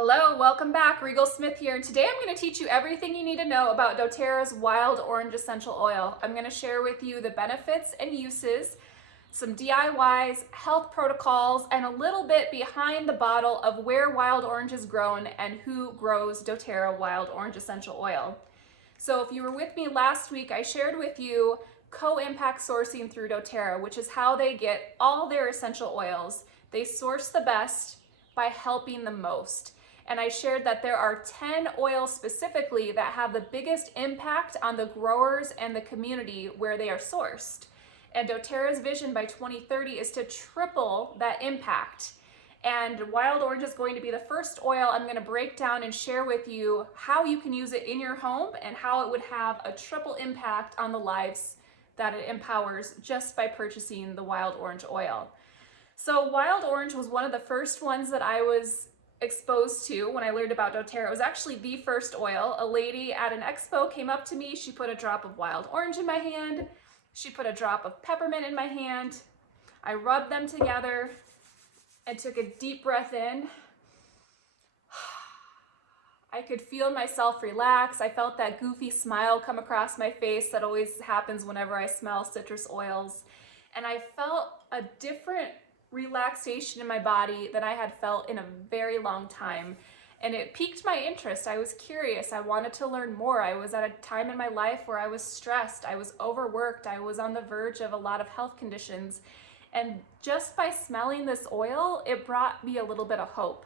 Hello, welcome back. Rigel Smith here, and today I'm going to teach you everything you need to know about doTERRA's wild orange essential oil. I'm going to share with you the benefits and uses, some DIYs, health protocols, and a little bit behind the bottle of where wild orange is grown and who grows doTERRA wild orange essential oil. So if you were with me last week, I shared with you co-impact sourcing through doTERRA, which is how they get all their essential oils. They source the best by helping the most. And I shared that there are 10 oils specifically that have the biggest impact on the growers and the community where they are sourced. And doTERRA's vision by 2030 is to triple that impact. And wild orange is going to be the first oil I'm going to break down and share with you how you can use it in your home and how it would have a triple impact on the lives that it empowers just by purchasing the wild orange oil. So wild orange was one of the first ones that I was exposed to when I learned about doTERRA. It was actually the first oil. A lady at an expo came up to me. She put a drop of wild orange in my hand. She put a drop of peppermint in my hand. I rubbed them together and took a deep breath in. I could feel myself relax. I felt that goofy smile come across my face that always happens whenever I smell citrus oils. And I felt a different relaxation in my body that I had felt in a very long time. And it piqued my interest. I was curious. I wanted to learn more. I was at a time in my life where I was stressed. I was overworked. I was on the verge of a lot of health conditions. And just by smelling this oil, it brought me a little bit of hope.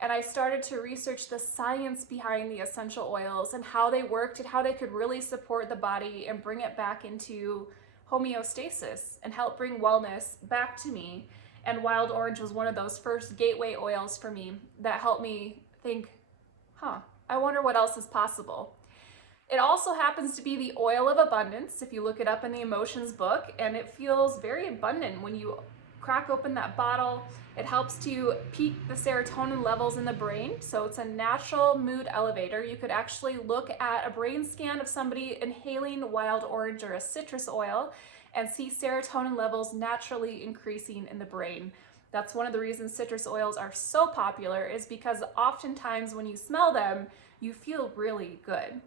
And I started to research the science behind the essential oils and how they worked and how they could really support the body and bring it back into homeostasis and help bring wellness back to me. And wild orange was one of those first gateway oils for me that helped me think, I wonder what else is possible. It also happens to be the oil of abundance, if you look it up in the emotions book, and it feels very abundant when you crack open that bottle. It helps to peak the serotonin levels in the brain, so it's a natural mood elevator. You could actually look at a brain scan of somebody inhaling wild orange or a citrus oil and see serotonin levels naturally increasing in the brain. That's one of the reasons citrus oils are so popular, is because oftentimes when you smell them, you feel really good.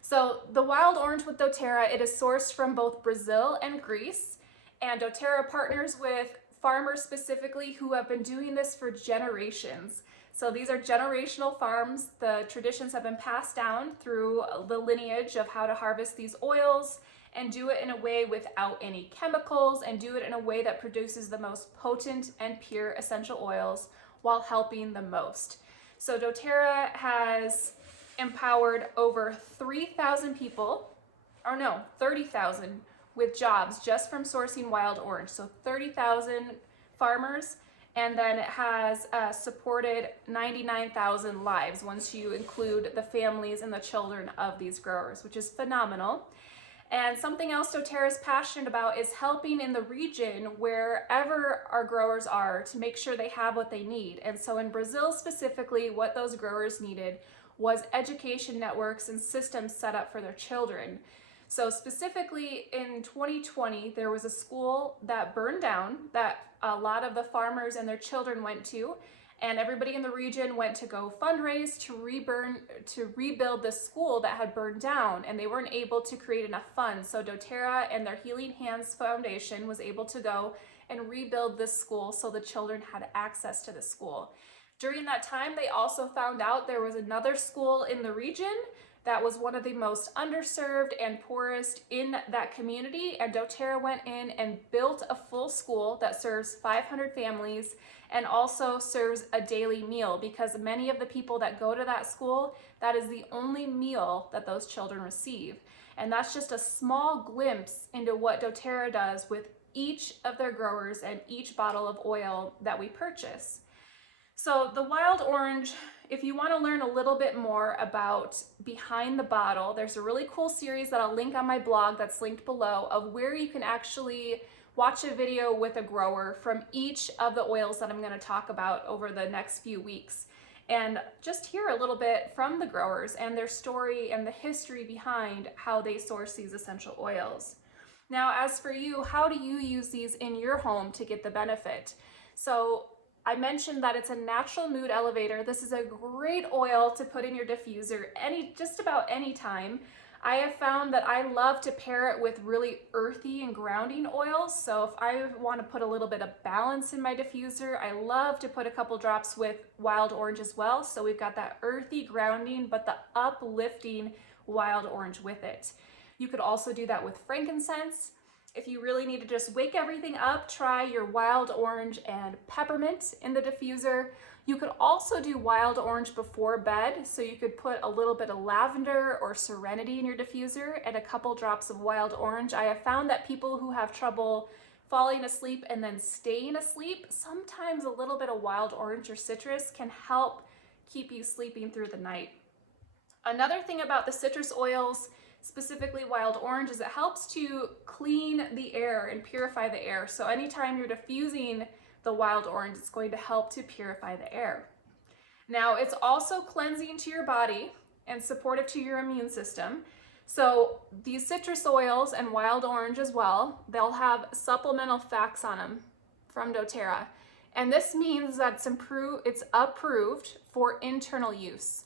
So the wild orange with doTERRA, it is sourced from both Brazil and Greece, and doTERRA partners with farmers specifically who have been doing this for generations. So these are generational farms. The traditions have been passed down through the lineage of how to harvest these oils and do it in a way without any chemicals and do it in a way that produces the most potent and pure essential oils while helping the most. So doTERRA has empowered over 3,000 people, 30,000 with jobs just from sourcing wild orange. So 30,000 farmers, and then it has supported 99,000 lives once you include the families and the children of these growers, which is phenomenal. And something else doTERRA is passionate about is helping in the region wherever our growers are to make sure they have what they need. And so in Brazil specifically, what those growers needed was education networks and systems set up for their children. So specifically in 2020, there was a school that burned down that a lot of the farmers and their children went to, and everybody in the region went to go fundraise to rebuild the school that had burned down, and they weren't able to create enough funds. So doTERRA and their Healing Hands Foundation was able to go and rebuild this school so the children had access to the school. During that time, they also found out there was another school in the region that was one of the most underserved and poorest in that community, and doTERRA went in and built a full school that serves 500 families and also serves a daily meal, because many of the people that go to that school, that is the only meal that those children receive. And that's just a small glimpse into what doTERRA does with each of their growers and each bottle of oil that we purchase. So the wild orange, if you want to learn a little bit more about behind the bottle, there's a really cool series that I'll link on my blog that's linked below of where you can actually watch a video with a grower from each of the oils that I'm going to talk about over the next few weeks, and just hear a little bit from the growers and their story and the history behind how they source these essential oils. Now, as for you, how do you use these in your home to get the benefit? So I mentioned that it's a natural mood elevator. This is a great oil to put in your diffuser just about any time. I have found that I love to pair it with really earthy and grounding oils. So if I want to put a little bit of balance in my diffuser, I love to put a couple drops with wild orange as well. So we've got that earthy grounding, but the uplifting wild orange with it. You could also do that with frankincense. If you really need to just wake everything up, try your wild orange and peppermint in the diffuser. You could also do wild orange before bed, so you could put a little bit of lavender or serenity in your diffuser and a couple drops of wild orange. I have found that people who have trouble falling asleep and then staying asleep, sometimes a little bit of wild orange or citrus can help keep you sleeping through the night. Another thing about the citrus oils, specifically wild orange, is it helps to clean the air and purify the air. So anytime you're diffusing the wild orange, it's going to help to purify the air. Now, it's also cleansing to your body and supportive to your immune system. So these citrus oils and wild orange as well, they'll have supplemental facts on them from doTERRA. And this means that it's approved for internal use.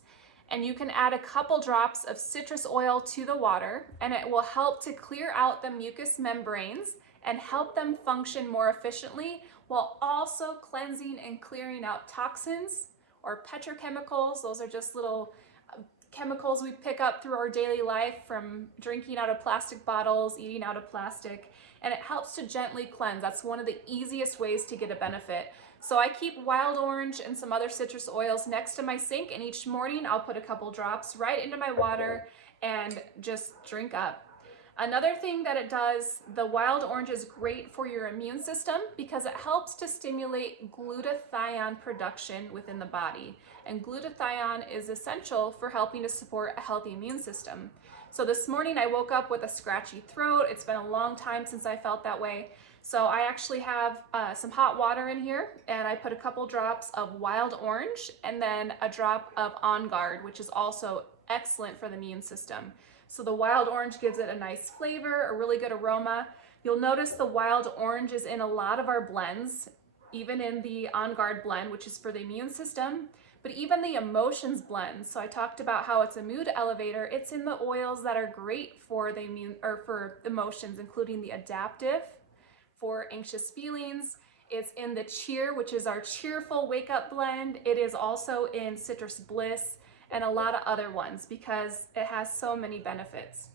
And you can add a couple drops of citrus oil to the water, and it will help to clear out the mucous membranes and help them function more efficiently, while also cleansing and clearing out toxins or petrochemicals. Those are just little chemicals we pick up through our daily life from drinking out of plastic bottles, eating out of plastic, and it helps to gently cleanse. That's one of the easiest ways to get a benefit. So I keep wild orange and some other citrus oils next to my sink, and each morning I'll put a couple drops right into my water and just drink up. Another thing that it does, the wild orange is great for your immune system because it helps to stimulate glutathione production within the body. And glutathione is essential for helping to support a healthy immune system. So this morning I woke up with a scratchy throat. It's been a long time since I felt that way. So I actually have some hot water in here, and I put a couple drops of wild orange and then a drop of On Guard, which is also excellent for the immune system. So the wild orange gives it a nice flavor, a really good aroma. You'll notice the wild orange is in a lot of our blends, even in the On Guard blend, which is for the immune system, but even the emotions blend. So I talked about how it's a mood elevator. It's in the oils that are great for the for emotions, including the adaptive for anxious feelings. It's in the cheer, which is our cheerful wake up blend. It is also in citrus bliss and a lot of other ones because it has so many benefits.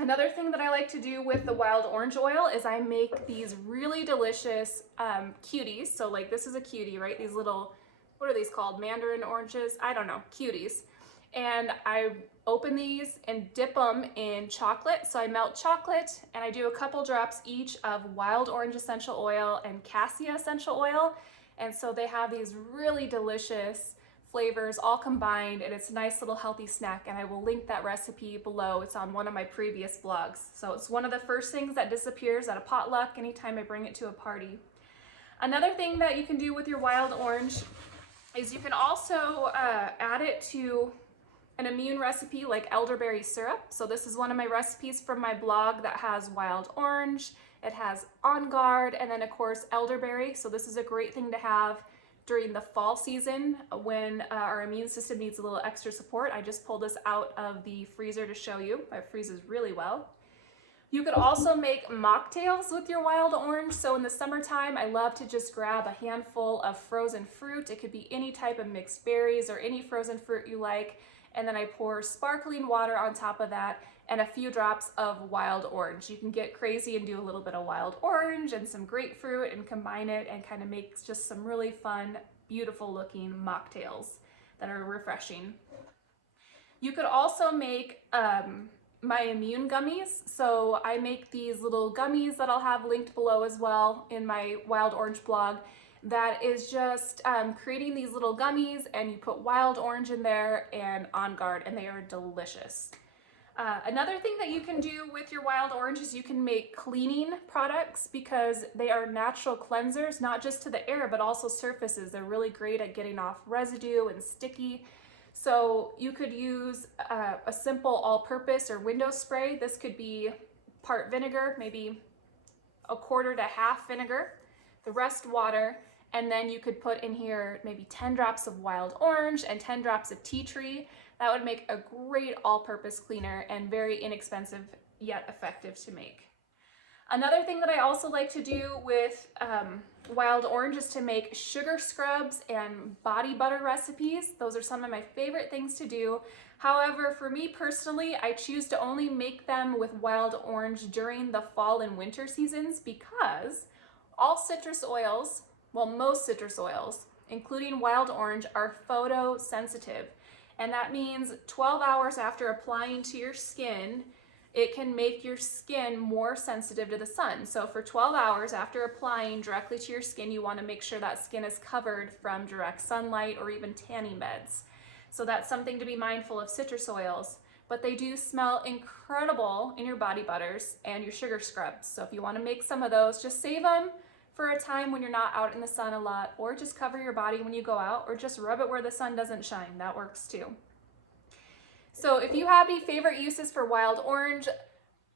Another thing that I like to do with the wild orange oil is I make these really delicious cuties. So like this is a cutie, right? These little, what are these called? Mandarin oranges? I don't know, cuties. And I open these and dip them in chocolate. So I melt chocolate and I do a couple drops each of wild orange essential oil and cassia essential oil. And so they have these really delicious flavors all combined, and it's a nice little healthy snack, and I will link that recipe below. It's on one of my previous blogs. So it's one of the first things that disappears at a potluck anytime I bring it to a party. Another thing that you can do with your wild orange is you can also add it to an immune recipe like elderberry syrup. So this is one of my recipes from my blog that has wild orange, it has On Guard, and then of course elderberry. So this is a great thing to have during the fall season when our immune system needs a little extra support. I just pulled this out of the freezer to show you. It freezes really well. You could also make mocktails with your wild orange. So in the summertime, I love to just grab a handful of frozen fruit. It could be any type of mixed berries or any frozen fruit you like. And then I pour sparkling water on top of that and a few drops of wild orange. You can get crazy and do a little bit of wild orange and some grapefruit and combine it and kind of make just some really fun, beautiful looking mocktails that are refreshing. You could also make my immune gummies. So I make these little gummies that I'll have linked below as well in my wild orange blog. That is just creating these little gummies, and you put wild orange in there and On Guard, and they are delicious. Another thing that you can do with your wild orange is you can make cleaning products because they are natural cleansers, not just to the air, but also surfaces. They're really great at getting off residue and sticky. So you could use a simple all-purpose or window spray. This could be part vinegar, maybe a quarter to half vinegar, the rest water, and then you could put in here maybe 10 drops of wild orange and 10 drops of tea tree. That would make a great all-purpose cleaner and very inexpensive yet effective to make. Another thing that I also like to do with wild orange is to make sugar scrubs and body butter recipes. Those are some of my favorite things to do. However, for me personally, I choose to only make them with wild orange during the fall and winter seasons because all citrus oils, well, most citrus oils, including wild orange, are photosensitive. And that means 12 hours after applying to your skin, it can make your skin more sensitive to the sun. So for 12 hours after applying directly to your skin, you want to make sure that skin is covered from direct sunlight or even tanning beds. So that's something to be mindful of citrus oils, but they do smell incredible in your body butters and your sugar scrubs. So if you want to make some of those, just save them for a time when you're not out in the sun a lot, or just cover your body when you go out, or just rub it where the sun doesn't shine. That works too. So if you have any favorite uses for wild orange,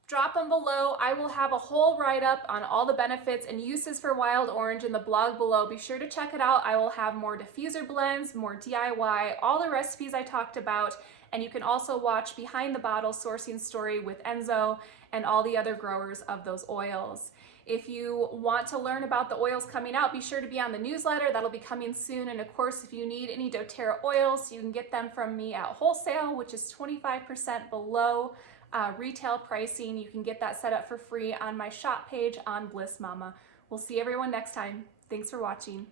drop them below. I will have a whole write-up on all the benefits and uses for wild orange in the blog below. Be sure to check it out. I will have more diffuser blends, more DIY, all the recipes I talked about, and you can also watch Behind the Bottle sourcing story with Enzo and all the other growers of those oils. If you want to learn about the oils coming out, be sure to be on the newsletter. That'll be coming soon. And of course, if you need any doTERRA oils, you can get them from me at wholesale, which is 25% below retail pricing. You can get that set up for free on my shop page on Bliss Mama. We'll see everyone next time. Thanks for watching.